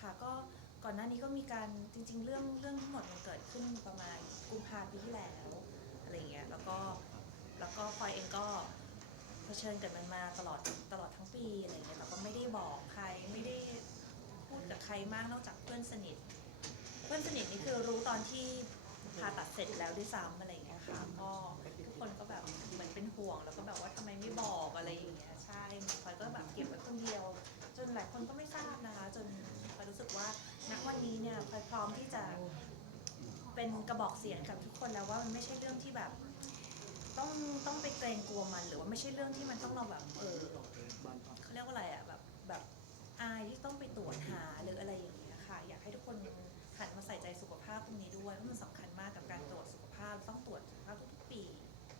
ค่ะก็ก่อนหน้านี้ก็มีการจริง ๆ เรื่องเรื่องทั้งหมดมันเกิดขึ้นประมาณกุมภาพันธ์ปีที่แล้วอะไรอย่างเงี้ยแล้วก็แล้วก็พลอยเองก็เผชิญกับมันมาตลอดตลอดทั้งปีอะไรอย่างเงี้ยเราก็ไม่ได้บอกใครไม่ได้พูดกับใครมากนอกจากเพื่อนสนิท เพื่อนสนิทนี่คือรู้ตอนที่ผ่าตัดเสร็จแล้วด้วยซ้ำอะไรอย่างเงี้ยค่ะก็ทุกคนก็แบบเหมือนเป็นห่วง แล้วก็แบบว่าทำไมไม่บอกอะไรอย่างเงี้ยใช่พลอยก็แบบเก็บไว้คนเดียว จนหลายคนก็ไม่ทราบนะคะ จน สึกว่าณวันนี้เนี่ยพลอยพร้อมที่จะเป็นกระบอกเสียงกับทุกคนแล้วว่ามันไม่ใช่เรื่องที่แบบ ต้องต้องไปเกรงกลัวมัน หรือว่าไม่ใช่เรื่องที่มันต้องเราแบบเออเขาเรียกว่าอะไรอะแบบแบบอายที่ต้องไปตรวจหาหรืออะไรอย่างเงี้ยค่ะ อยากให้ทุกคนหันมาใส่ใจสุขภาพตรงนี้ด้วยเพราะมันสำคัญมากกับการตรวจสุขภาพต้องตรวจสุขภาพทุกๆปี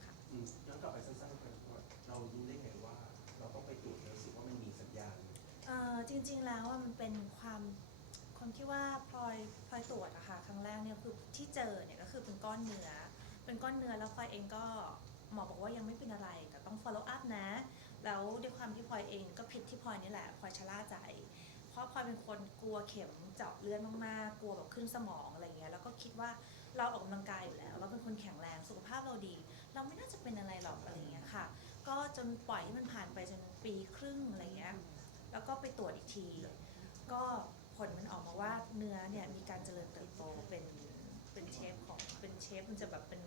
ค่ะ อืมย้อนกลับไปสั้นๆกันว่าเรารู้ได้ไงว่า เราต้องไปตรวจแล้วรู้สึกว่ามันมีสัญญาณ เอ่อจริงๆแล้วอะมันเป็นความ คนที่ว่าพลอยพลอยตรวจอะค่ะครั้งแรกเนี่ยคือที่เจอเนี่ยก็คือเป็นก้อนเนื้อ เป็นก้อนเนื้อแล้วพลอยเองก็หมอบอกว่ายังไม่เป็นอะไรแต่ต้อง follow up นะ แล้วด้วยความที่พลอยเองก็ผิดที่พลอยนี่แหละพลอยชะล่าใจ เพราะพลอยเป็นคนกลัวเข็มเจาะเลือดมากๆ กลัวแบบขึ้นสมองอะไรเงี้ยแล้วก็คิดว่าเราออกกำลังกายอยู่แล้ว เราเป็นคนแข็งแรงสุขภาพเราดี เราไม่น่าจะเป็นอะไรหรอกอะไรเงี้ยค่ะ ก็จนปล่อยให้มันผ่านไปจนปีครึ่งอะไรเงี้ยแล้วก็ไปตรวจอีกที ก็ผลมันออกมา ว่าเนื้อเนี่ยมีการเจริญเติบโตเป็นเป็นเชฟของเป็นเชฟมันจะแบบเป็น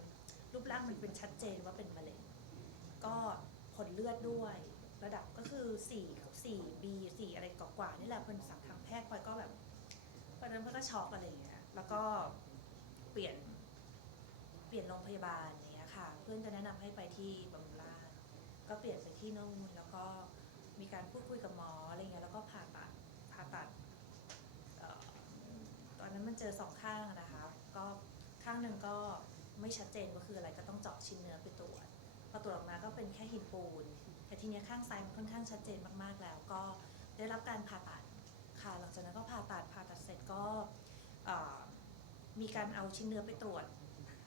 รูปร่างมันเป็นชัดเจนว่าเป็นมะเร็งก็ผลเลือดด้วย ระดับก็คือ4 4 B 4อะไรกว่าๆนี่แหละเป็นสังทางแพทย์พลอยก็แบบตอนนั้นพลอยก็ช็อกอะไรอย่างเงี้ยแล้วก็เปลี่ยนเปลี่ยนโรงพยาบาลอย่างเงี้ยค่ะ เพื่อนก็แนะนำให้ไปที่บำรุงราษก็เปลี่ยนไปที่นู่นแล้วก็มีการพูดคุยกับหมออะไรเงี้ยแล้วก็ผ่าตัดผ่าตัด นนั้นมันเจอสองข้างนะคะ ก็ข้างหนึ่งก็ไม่ชัดเจนว่าคืออะไรก็ต้องเจาะชิ้นเนื้อไปตรวจพอตรวจออกมาก็เป็นแค่หินปูน แต่ทีนี้ข้างซ้ายมันค่อนข้างชัดเจนมากๆแล้ว ก็ได้รับการผ่าตัดค่ะ หลังจากนั้นก็ผ่าตัดผ่าตัดเสร็จก็มีการเอาชิ้นเนื้อไปตรวจ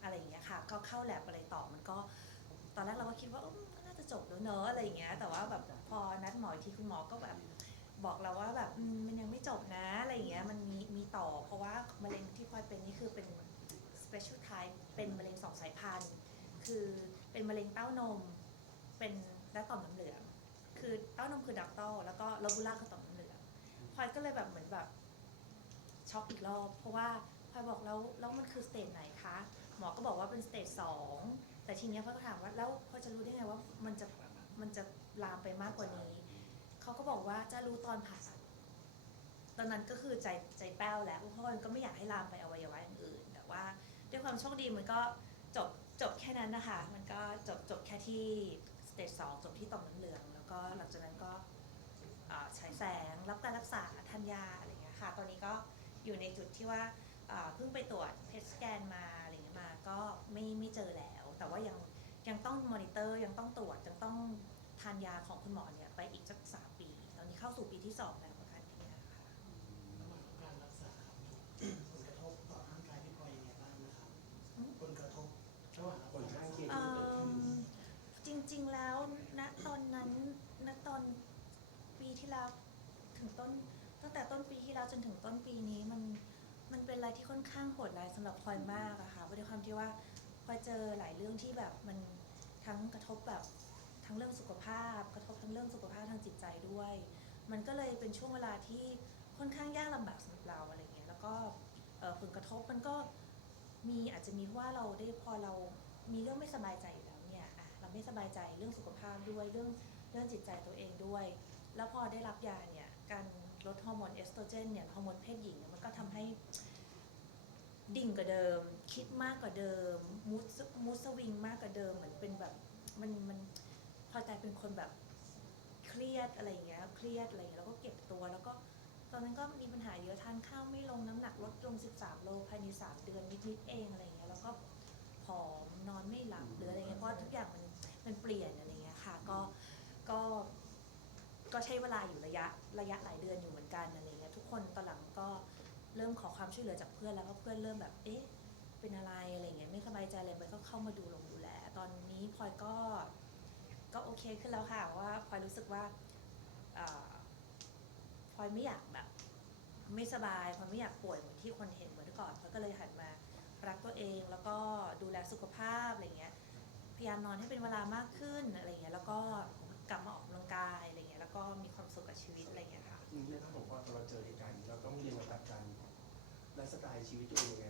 อะไรอย่างเงี้ยค่ะ ก็เข้าแลบอะไรต่อมันก็ ตอนแรกเราก็คิดว่าน่าจะจบแล้วเนอะอะไรอย่างเงี้ย แต่ว่าแบบพอนัดหมออีกทีคุณหมอก็แบบ บอกเราว่าแบบอืมมันยังไม่จบนะอะไรอย่างเงี้ยมันมีมีต่อเพราะว่ามะเร็งที่พลอยเป็นนี่คือเป็น special type เป็นมะเร็งสองสายพันธุ์คือเป็นมะเร็งเต้านม เป็นและต่อมน้ำเหลือง คือเต้านมคือดักโตแล้วก็โลบูล่าคือต่อมน้ำเหลืองพลอยก็เลยแบบเหมือนแบบช็อกอีกรอบเพราะว่าพลอยบอกแล้วแล้วมันคือสเตจไหนคะหมอก็บอกว่าเป็นสเตจสองแต่ทีเนี้ยพลอยก็ถามว่าแล้วพลอยจะรู้ได้ไงว่ามันจะมันจะลามไปมากกว่านี้ เขาก็บอกว่าจะรู้ตอนผ่าตัดตอนนั้นก็คือใจใจแป้วแล้วเพราะมันก็ไม่อยากให้ลามไปอวัยวะอย่างอื่น แต่ว่าด้วยความโชคดีมันก็จบจบแค่นั้นนะคะ มันก็จบจบแค่ที่สเตจสองจบที่ต่อมน้ำเหลือง แล้วก็หลังจากนั้นก็อ่าฉายแสงรับการรักษาทานยาอะไรเงี้ยค่ะ ตอนนี้ก็อยู่ในจุดที่ว่าเพิ่งไปตรวจเพสสแกนมาอะไรเงี้ยมาก็ไม่ไม่เจอแล้ว แต่ว่ายังยังต้องมอนิเตอร์ยังต้องตรวจยังต้องทานยาของคุณหมอเนี่ยไปอีกสัก เข้าสู่ปีที่สองแล้วประการนี้ค่ะระหว่างการรักษาครับผลกระทบต่อร่างกายพี่พลอยยังไงบ้างนะครับผลกระทบระหว่างผลข้างเคียงเอิ่มจริง ๆแล้วณตอนนั้นณตอนปีที่แล้วถึงต้นตั้งแต่ต้นปีที่แล้วจนถึงต้นปีนี้มันมันเป็นอะไรที่ค่อนข้างโหดร้ายสำหรับพลอยมากอะค่ะเพราะด้วยความที่ว่าพลอยเจอหลายเรื่องที่แบบมันทั้งกระทบแบบทั้งเรื่องสุขภาพ กระทบทั้งเรื่องสุขภาพทางจิตใจด้วย มันก็เลยเป็นช่วงเวลาที่ค่อนข้างยากลำบากสำหรับเราอะไรเงี้ยแล้วก็เอ่อผลกระทบมันก็มีอาจจะมีเพราะว่าเราได้พอเรามีเรื่องไม่สบายใจอยู่แล้วเนี่ยอะเราไม่สบายใจเรื่องสุขภาพด้วยเรื่องเรื่องจิตใจตัวเองด้วย แล้วพอได้รับยาเนี่ยการลดฮอร์โมนเอสโตรเจนเนี่ยฮอร์โมนเพศหญิงเนี่ยมันก็ทำให้ ดิ่งกว่าเดิม คิดมากกว่าเดิมมูดมูดสวิงมากกว่าเดิมเหมือนเป็นแบบมันมันพอกลายเป็นคนแบบ เครียดอะไรอย่างเงี้ย เครียดอะไรอย่างเงี้ยแล้วก็เก็บตัวแล้วก็ตอนนั้นก็มีปัญหาเยอะทานข้าวไม่ลงน้ำหนักลดลง 13 โลภายใน 3 เดือนนิดๆเองอะไรเงี้ยแล้วก็ผอมนอนไม่หลับหรืออะไรเงี้ยเพราะทุกอย่างมันมันเปลี่ยนอะไรเงี้ยค่ะก็ก็ก็ใช้เวลาอยู่ระยะระยะหลายเดือนอยู่เหมือนกันอะไรเงี้ยทุกคนตอนหลังก็เริ่มขอความช่วยเหลือจากเพื่อนแล้วก็เพื่อนเริ่มแบบเอ๊ะเป็นอะไรอะไรเงี้ยไม่สบายใจอะไรไปก็เข้ามาดูลงดูแลตอนนี้พลอยก็ ก็โอเคขึ้นแล้วค่ะว่าพลอยรู้สึกว่าพลอยไม่อยากแบบ ไม่สบายพลอยไม่อยากป่วยเหมือนที่คนเห็นเหมือนก่อนพลอยก็เลยหันมารักตัวเองแล้วก็ดูแลสุขภาพอะไรเงี้ยพยายามนอนให้เป็นเวลามากขึ้นอะไรเงี้ยแล้วก็กลับมาออกกำลังกายอะไรเงี้ยแล้วก็มีความสุขกับชีวิตอะไรเงี้ยค่ะเนี่ถ้าบอกว่าเราเจอเหตุการณ์นี้เราต้องเรียนมาตัดการไลฟ์สไตล์ชีวิตตัวเองยังไง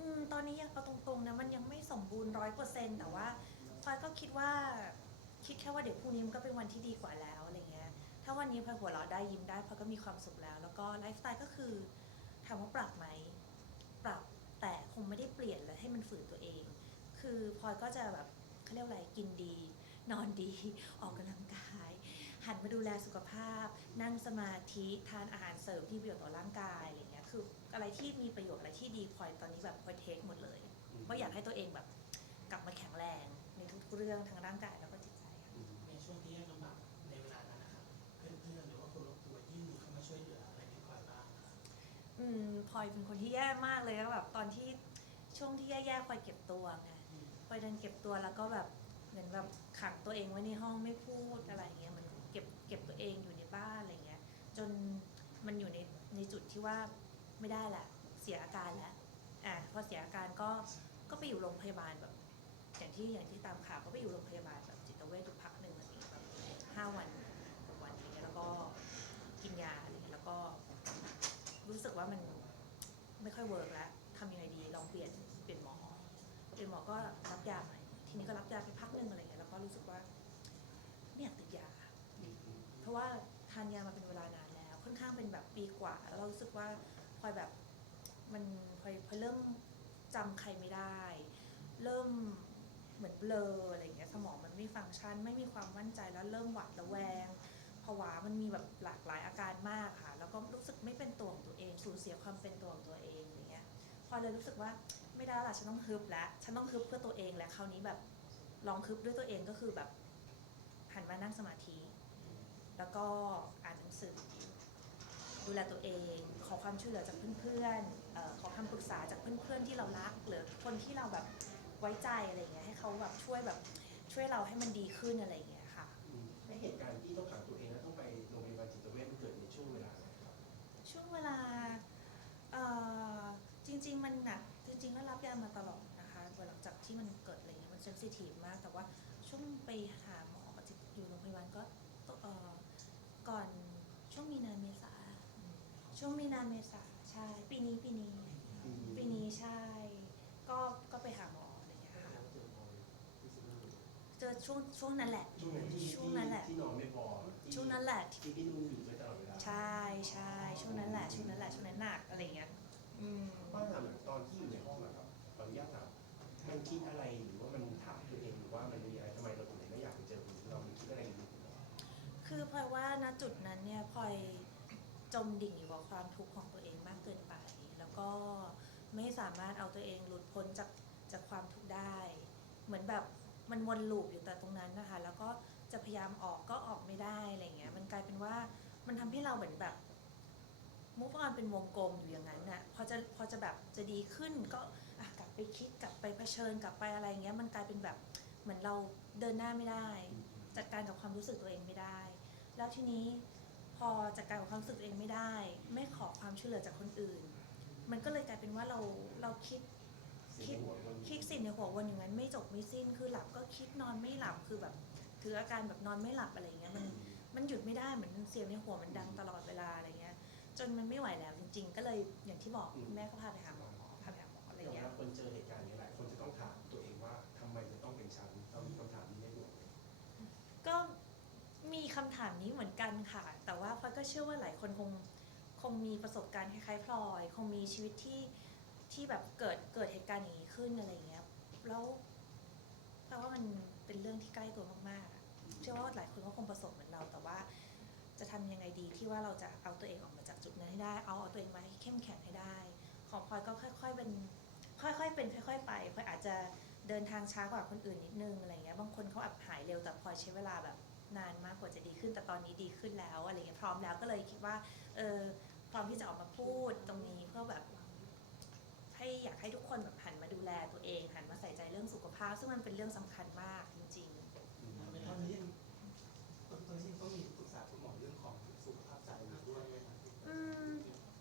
อืมตอนนี้ยังเอาตรงๆนะมันยังไม่สมบูรณ์ร้อยเปอร์เซ็นต์แต่ว่าพลอยก็คิดว่าคิดแค่ว่าเดี๋ยวพรุ่งนี้มันก็เป็นวันที่ดีกว่าแล้วอะไรเงี้ย ถ้าวันนี้พลอยหัวเราะได้ยิ้มได้พลอยก็มีความสุขแล้ว แล้วก็ไลฟ์สไตล์ก็คือถามว่าปรับไหมปรับแต่คงไม่ได้เปลี่ยนและให้มันฝืนตัวเอง คือพลอยก็จะแบบเขาเรียกอะไรกินดี นอนดีออกกำลังกาย หันมาดูแลสุขภาพ นั่งสมาธิทานอาหารเสริมที่ประโยชน์ต่อร่างกายอะไรเงี้ยคืออะไรที่มีประโยชน์อะไรที่ดีพลอยตอนนี้แบบพลอยเทคหมดเลยเพราะอยากให้ตัวเองแบบกลับมาแข็งแรงในทุกๆเรื่องทั้งร่างกายแล้วก็จิตใจค่ะอืมในช่วงที่ยากลำบากในเวลานั้นนะครับเพื่อนๆหรือว่าคนรอบตัวยื่นมือเข้ามาช่วยเหลืออะไรพี่พลอยบ้างนะครับอืมพลอยเป็นคนที่แย่มากเลยแล้วแบบตอนที่ช่วงที่แย่ๆพลอยเก็บตัวไงพลอยเดินเก็บตัวแล้วก็แบบเหมือนแบบขังตัวเองไว้ในห้องไม่พูดอะไรเงี้ยเหมัน เก็บเก็บตัวเองอยู่ในบ้านอะไรเงี้ยจนมันอยู่ในในจุดที่ว่าไม่ได้ละเสียอาการแล้วอะพอเสียอาการก็ก็ไปอยู่โรงพยาบาลแบบ อย่างที่อย่างที่ตามข่าวก็ไปอยู่โรงพยาบาลแบบจิตเวชอยู่พักหนึ่งอะไรอย่างเงี้ยแบบห้าวันหกวันอะไรเงี้ยแล้วก็กินยาอะไรเงี้ยแล้วก็ รู้สึกว่ามันไม่ค่อยเวิร์กแล้วทำยังไงดีลองเปลี่ยนเปลี่ยนหมอเปลี่ยนหมอก็รับยาหน่ทีนี้ก็รับยาไปพักหนึ่งอะไรเงี้ยแล้วก็รู้สึกว่าไม่อยากติดยา อืมอืม เพ ราะว่าทานยามาเป็นเวลานานแล้ว ค่อนข้างเป็นแบบปีกว่า แล้วเรารู้สึกว่าพลอยแบบมันพลอยพลอยเริ่มจำใครไม่ได้ เริ่มเหมือนเบลออะไรอย่างเงี้ยสมองมันไม่ฟังก์ชัน ไม่มีความมั่นใจแล้วเริ่มหวาดระแวงภาวะมันมีแบบหลากหลายอาการมากค่ะ แล้วก็รู้สึกไม่เป็นตัวของตัวเองสูญเสียความเป็นตัวของตัวเองอย่างเงี้ยพลอยเลยรู้สึกว่าไม่ได้ละฉันต้องฮึบแล้วฉันต้องฮึบเพื่อตัวเองแล้วคราวนี้แบบลองฮึบด้วยตัวเองก็คือแบบหันมานั่งสมาธิ แล้วก็อ่านหนังสือ ดูแลตัวเอง ขอความช่วยเหลือจากเพื่อนๆเอ่อขอคำปรึกษาจากเพื่อนๆที่เรารักหรือคนที่เราแบบไว้ใจอะไรอย่างเงี้ยให้เขาแบบช่วยแบบช่วยเราให้มันดีขึ้นอะไรอย่างเงี้ยค่ะอืมในเหตุการณ์ที่ต้องขังตัวเองแล้วต้องไปโรงพยาบาลจิตเวชมันเกิดในช่วงเวลาไหนครับช่วงเวลาเอ่อจริง ๆ มันหนักจริงๆก็รับยามาตลอดนะคะหลังจากที่มันเกิดอะไรเงี้ยมันเซนซิทีฟมาก แต่ว่าช่วงไปหาหมอกับจิตอยู่โรงพยาบาลก็เอ่อก่อน ช่วงมีนาเมษาช่วงมีนาเมษาใช่ปีนี้ปีนี้อืมปีนี้ใช่ ก็ก็ไปหาหมออะไรเงี้ยค่ะเจอช่วงช่วงนั้นแหละ ช่วงนั้นที่ช่วงนั้นแหละ ที่นอนไม่พอที่ช่วงนั้นแหละที่ที่พี่นุ่นอยู่ด้วยตลอดเวลาใช่ใช่ช่วงนั้นแหละช่วงนั้นแหละช่วงนั้นหนักอะไรเงี้ยอืม บ้านถามหน่อยตอนที่อยู่ในห้องอะครับขออนุญาตถามมันคิดอะไรหรือ คือพลอยว่าณจุดนั้นเนี่ยพลอยจมดิ่งอยู่กับความทุกข์ของตัวเองมากเกินไป แล้วก็ไม่สามารถเอาตัวเองหลุดพ้นจากจากความทุกข์ได้ เหมือนแบบมันวนลูปอยู่แต่ตรงนั้นนะคะ แล้วก็จะพยายามออกก็ออกไม่ได้อะไรเงี้ย มันกลายเป็นว่ามันทำให้เราเหมือนแบบมุกออนเป็นวงกลมอยู่อย่างนั้นน่ะพอจะพอจะแบบจะดีขึ้นก็กลับไปคิดกลับไปเผชิญกลับไปอะไรเงี้ย มันกลายเป็นแบบเหมือนเราเดินหน้าไม่ได้ จัดการกับความรู้สึกตัวเองไม่ได้ แล้วทีนี้พอจัดการกับความรู้สึกตัวเองไม่ได้ ไม่ขอความช่วยเหลือจากคนอื่น มันก็เลยกลายเป็นว่าเราเราคิดเสียงในหัวมันคิดสิ่งในหัววนอย่างนั้นไม่จบไม่สิ้นคือหลับก็คิดนอนไม่หลับคือแบบคืออาการแบบนอนไม่หลับอะไรเงี้ยมันมันหยุดไม่ได้เหมือนเสียงในหัวมันดังตลอดเวลาอะไรเงี้ย จนมันไม่ไหวแล้วจริง ๆ ก็เลยอย่างที่บอกคุณแม่ก็พาไปหาหมอพาไปหาหมออะไรอย่างเวเงี้ยลาคนเจอเหตุการณ์นี้ กันค่ะ แต่ว่าพลอยก็เชื่อว่าหลายคนคงคงมีประสบการณ์คล้ายๆพลอย คงมีชีวิตที่ที่แบบเกิดเกิดเหตุการณ์อย่างนี้ขึ้นอะไรเงี้ยแล้วเพราะว่ามันเป็นเรื่องที่ใกล้ตัวมากๆ เชื่อว่าหลายคนก็คงประสบเหมือนเรา แต่ว่าจะทำยังไงดีที่ว่าเราจะเอาตัวเองออกมาจากจุดนั้นให้ได้ เอาเอาตัวเองมาให้เข้มแข็งให้ได้ ของพลอยก็ค่อย ๆ เป็น ค่อยๆเป็น ค่อย ๆ ไปพลอยอาจจะเดินทางช้ากว่าคนอื่นนิดนึงอะไรเงี้ย บางคนเขาอับหายเร็วแต่พลอยใช้เวลาแบบ นานมากกว่าจะดีขึ้นแต่ตอนนี้ดีขึ้นแล้วอะไรเงี้ยพร้อมแล้วก็เลยคิดว่าเออพร้อมที่จะออกมาพูดตรงนี้เพื่อแบบให้อยากให้ทุกคนแบบหันมาดูแลตัวเองหันมาใส่ใจเรื่องสุขภาพ ซึ่งมันเป็นเรื่องสำคัญมากจริงๆตอนนี้ตอนนี้ต้องมีปรึกษาคุณหมอเรื่องของสุขภาพใจด้วยไหม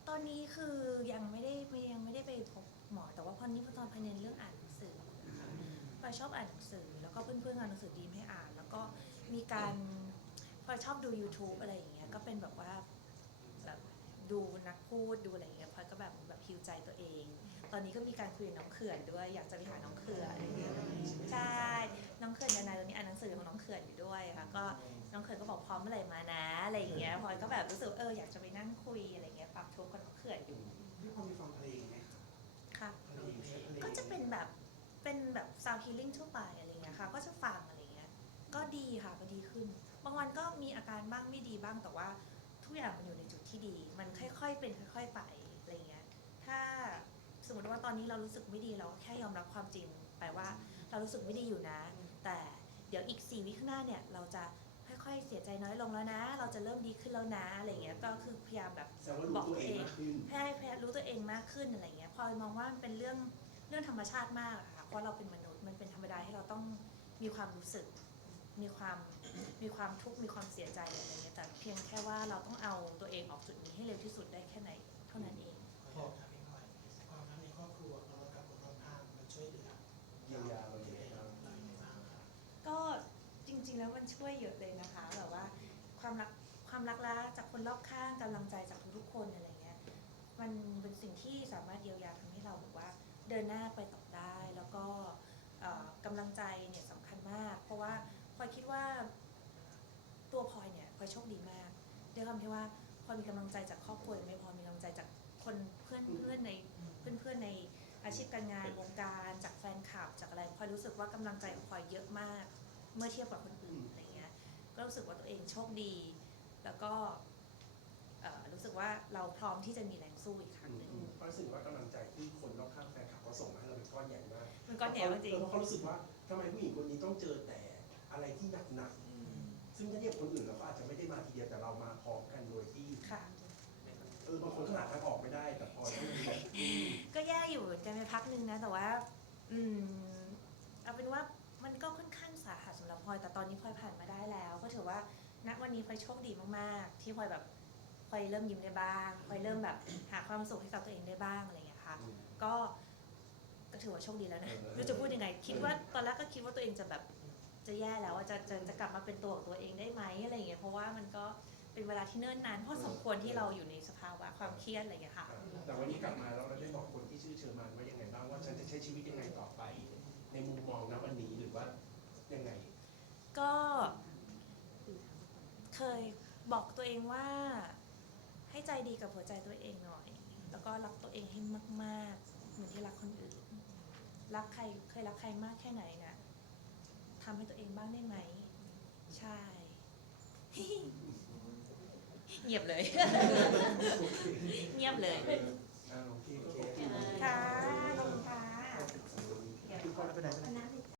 ตอนนี้คือยังไม่ได้ยังไม่ได้ไปพบหมอ แต่ว่าพอนี้พอตอนพเนนเรื่องอ่านหนังสือไปชอบอ่านหนังสือ แล้วก็เพื่อนๆอ่านหนังสือดีให้อ่าน แล้วก็ มีการพลอยชอบดู YouTube อะไรอย่างเงี้ยก็เป็นแบบว่าแบบดูนักพูดดูอะไรอย่างเงี้ยพลอยก็แบบแบบฮิวใจตัวเอง ตอนนี้ก็มีการคุยกับน้องเขื่อนด้วยอยากจะไปหาน้องเขื่อนอะไรอย่างเงี้ยใช่น้องเขื่อนยานายตอนนี้อ่านหนังสือของน้องเขื่อนอยู่ด้วยค่ะก็น้องเขื่อนก็บอกพร้อมเมื่อไหร่มานะอะไรอย่างเงี้ยพลอยก็แบบรู้สึกเอออยากจะไปนั่งคุยอะไรเงี้ยปรับทุกข์กับน้องเขื่อนอยู่พี่พอมีฟังเพลงไหมคะค่ะ เพลงใช้เพลง ก็จะเป็นแบบเป็นแบบ sound healing ทั่วไปอะไรเงี้ยค่ะก็จะฟังอะไรเงี้ย ก็ดีค่ะก็ดีขึ้น บางวันก็มีอาการบ้างไม่ดีบ้างแต่ว่าทุกอย่างมันอยู่ในจุดที่ดี มันค่อยๆ เป็นค่อย ๆ ไปอะไรเงี้ย ถ้าสมมติว่าตอนนี้เรารู้สึกไม่ดีเราแค่ยอมรับความจริงไปว่าเรารู้สึกไม่ดีอยู่นะ แต่เดี๋ยวอีกสี่วิข้างหน้าเนี่ยเราจะค่อยๆ เสียใจน้อยลงแล้วนะ เราจะเริ่มดีขึ้นแล้วนะอะไรเงี้ยก็คือพยายามแบบแสดงว่ารู้ตัวเองมากขึ้นให้ให้รู้ตัวเองมากขึ้นอะไรเงี้ยพลอยมองว่ามันเป็นเรื่องเรื่องธรรมชาติมากอะค่ะเพราะเราเป็นมนุษย์มันเป็นธรรมดาที่เราต้องมีความรู้สึก มีความมีความทุกข์มีความเสียใจอะไรเงี้ยแต่เพียงแค่ว่าเราต้องเอาตัวเองออกจุดนี้ให้เร็วที่สุดได้แค่ไหน เท่านั้นเองขอถามพี่พลอยความรักในครอบครัวเรากับคนรอบข้างมันช่วยเหลือเยียวยาเราอย่างไรบ้างเราอย่างไรบ้างครับก็จริง ๆ แล้วมันช่วยเยอะเลยนะคะแบบว่าความรักความรักละจากคนรอบข้างกำลังใจจากทุกๆคนอะไรเงี้ยมันเป็นสิ่งที่สามารถเยียวยาทำให้เราแบบว่า เดินหน้าไปต่อได้แล้วก็เอ่อกำลังใจเนี่ยสำคัญมาก เพราะว่าพลอยคิดว่า ตัวพลอยเนี่ยพลอยโชคดีมากด้วยความที่ว่าพลอยมีกำลังใจจากครอบครัวไม่พอมีกำลังใจจากคนเพื่อนเพื่อนในเพื่อนๆในอาชีพการงานวงการจากแฟนคลับจากอะไรพลอยรู้สึกว่ากำลังใจของพลอยเยอะมาก เมื่อเทียบกับคนอื่นอะไรเงี้ยก็รู้สึกว่าตัวเองโชคดี แล้วก็เอ่อรู้สึกว่าเราพร้อมที่จะมีแรงสู้อีกครั้งหนึ่งเพราะรู้สึกว่ากำลังใจที่คนรอบข้างแฟนคลับเขาส่งมาให้เราเป็นก้อนใหญ่มากมันก็เหนียวจริงเพราะเขารู้สึกว่าทำไมผู้หญิงคนนี้ต้องเจอแต่อะไรที่หนักๆ ซึ่งถ้าเทียบคนอื่นเราก็อาจจะไม่ได้มาทีเดียวแต่เรามาพร้อมกันโดยที่ค่ะ เออบางคนขนาดทางออกไม่ได้ แต่พอต้องมีแบบอืมก็แย่อยู่เหมือนกันไปพักหนึ่งนะ แต่ว่า อืมเอาเป็นว่ามันก็ค่อนข้างสาหัสสำหรับพลอยแต่ตอนนี้พลอยผ่านมาได้แล้ว ก็ถือว่าณวันนี้พลอยโชคดีมากๆ ที่พลอยแบบพลอยเริ่มยิ้มได้บ้างพลอยเริ่มแบบหาความสุขให้กับตัวเองได้บ้างอะไรอย่างเงี้ยค่ะ ก็ก็ถือว่าโชคดีแล้วนะเออไม่รู้จะพูดยังไง คิดว่าตอนแรกก็คิดว่าตัวเองจะแบบ จะแย่แล้วว่าจะจะจะกลับมาเป็นตัวของตัวเองได้ไหมอะไรอย่างเงี้ยเพราะว่ามันก็เป็นเวลาที่เนิ่นนานพอสมควรที่เราอยู่ในสภาวะความเครียดอะไรอย่างเงี้ยค่ะ แต่วันนี้กลับมาแล้วเราได้บอกคนที่ชื่อเชอร์มานว่ายังไงบ้างว่าฉันจะใช้ชีวิตยังไงต่อไป ในมุมมองณวันนี้หรือว่ายังไง ก็เคยบอกตัวเองว่าให้ใจดีกับหัวใจตัวเองหน่อย แล้วก็รักตัวเองให้มาก ๆ เหมือนที่รักคนอื่น รักใครเคยรักใครมากแค่ไหนนะทำให้ตัวเองบ้างได้ไหม ใช่ เงียบเลย เงียบเลย อ่าโอเคโอเค ค่ะขอบคุณค่ะ ทุกคนไปไหนไปไหนน้ำ